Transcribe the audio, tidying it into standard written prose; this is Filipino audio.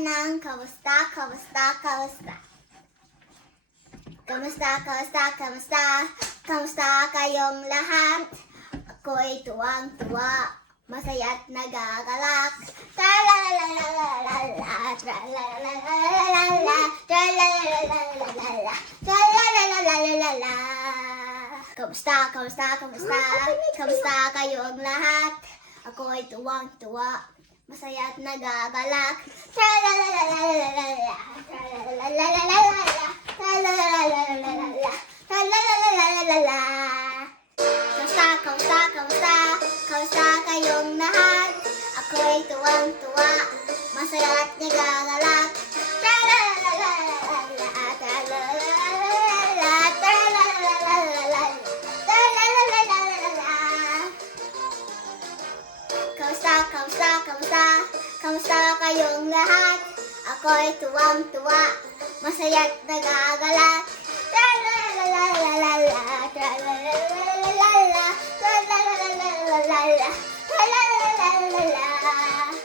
ng kamusta, kamusta, kamusta. Kamusta, kamusta, kamusta, kamusta kayong lahat? Ako'y tuwang-tuwa, masaya't nagagalak. Tra-la-la-la-la-la-la, tra-la-la-la-la-la-la, tra-la-la-la-la-la-la, tra-la-la-la-la-la-la. Kamusta, kamusta, kamusta, kamusta kayong lahat? Ako'y tuwang-tuwa, masaya't nagagalak. Tra-la-la-la-la-la-la, tra-la-la-la-la-la-la, tra-la-la-la-la-la-la, tra-la-la-la-la-la-la. Kamusta, kamusta, kamusta, kamusta kayong lahat? Ako'y tuwang-tuwa, masaya't nagagalak. Tra-la-la-la-la-la-la, tra-la-la-la-la-la, tra-la-la-la-la-la, tra-la-la-la-la-la-la. Kamusta, kamusta, kamusta, kamusta kayong lahat? Ako'y tuwang-tuwa, masaya't nagagalak. Tra-la-la-la-la-la-la, tra-la-la-la-la-la, tra-la-la-la-la-la-la, tra-la-la-la-la-la.